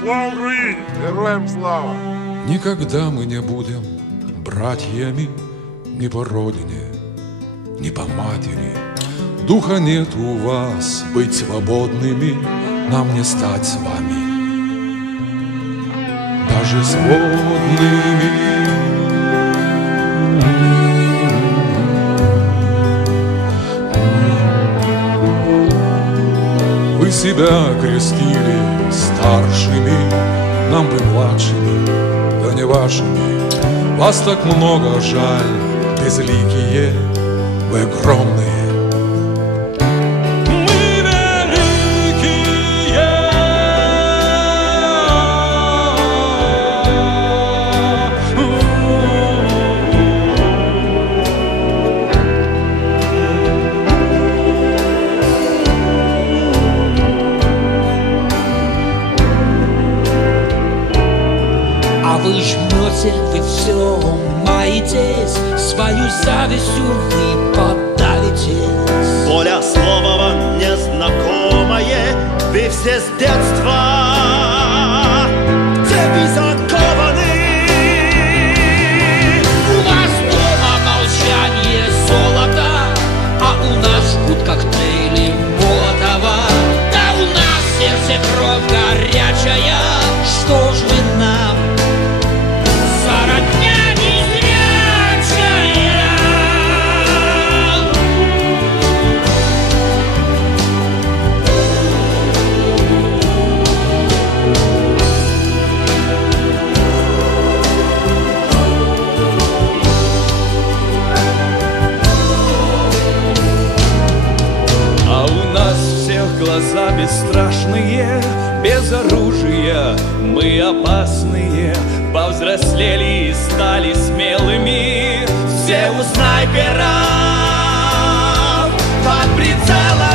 Слава Украине! Героям слава! Никогда мы не будем братьями ни по родине, ни по матери. Духа нет у вас быть свободными, нам не стать с вами. Даже сводными. Себя крестили старшими, нам бы младшими, да не вашими. Вас так много жаль, безликие, вы огромные. Вы жмете, вы все маетесь, Свою завистью вы подавитесь. Воля слова вам незнакомое, вы все с детства цепи закованы. У вас дома молчание золото, А у нас жгут коктейли Молотова. Да у нас сердце кровь горячая, нас всех глаза бесстрашные, без оружия мы опасные, повзрослели и стали смелыми. Все у снайпера под прицелом.